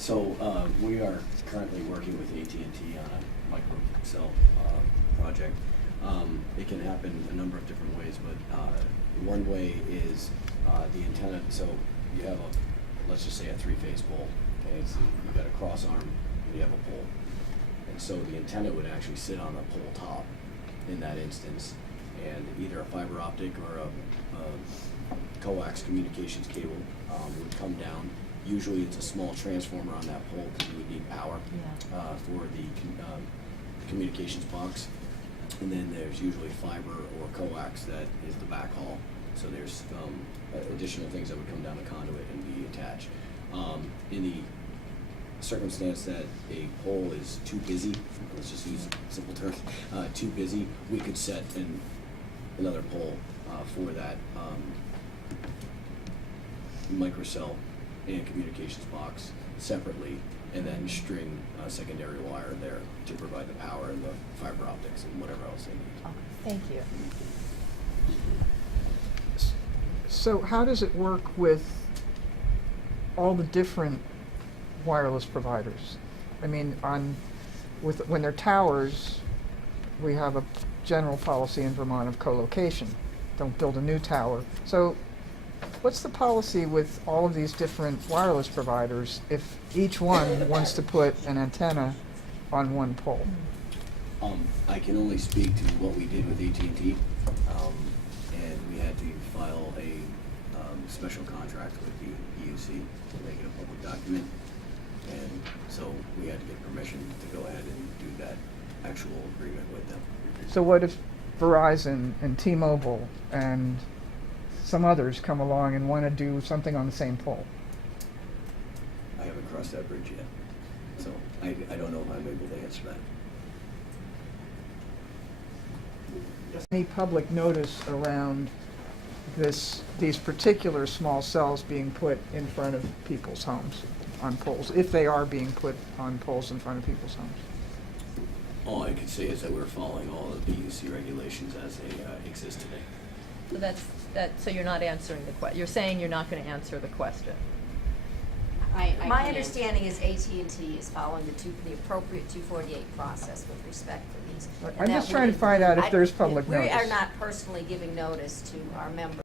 So we are currently working with AT&T on a micro cell project. It can happen a number of different ways, but one way is the antenna. So you have let's just say a three-phase pole. Okay, so you've got a cross arm and you have a pole, and so the antenna would actually sit on the pole top in that instance, and either a fiber optic or a coax communications cable would come down. Usually it's a small transformer on that pole because you would need power for the communications box. And then there's usually fiber or coax that is the backhaul. So there's additional things that would come down the conduit and be attached. In the circumstance that a pole is too busy, let's just use simple terms, too busy, we could set another pole for that microcell and communications box separately, and then string a secondary wire there to provide the power and the fiber optics and whatever else they need. Okay, thank you. So how does it work with all the different wireless providers? I mean, when they're towers, we have a general policy in Vermont of co-location. Don't build a new tower. So what's the policy with all of these different wireless providers if each one wants to put an antenna on one pole? I can only speak to what we did with AT&T, and we had to file a special contract with the PUC to make it a public document, and so we had to get permission to go ahead and do that actual agreement with them. So what if Verizon and T-Mobile and some others come along and want to do something on the same pole? I haven't crossed that bridge yet, so I don't know if I'm able to answer that. Any public notice around these particular small cells being put in front of people's homes on poles, if they are being put on poles in front of people's homes? All I can say is that we're following all the PUC regulations as they exist today. So so you're not answering the question. You're saying you're not going to answer the question. My understanding is AT&T is following the appropriate 248 process with respect to these. I'm just trying to find out if there's public notice. We are not personally giving notice to our members.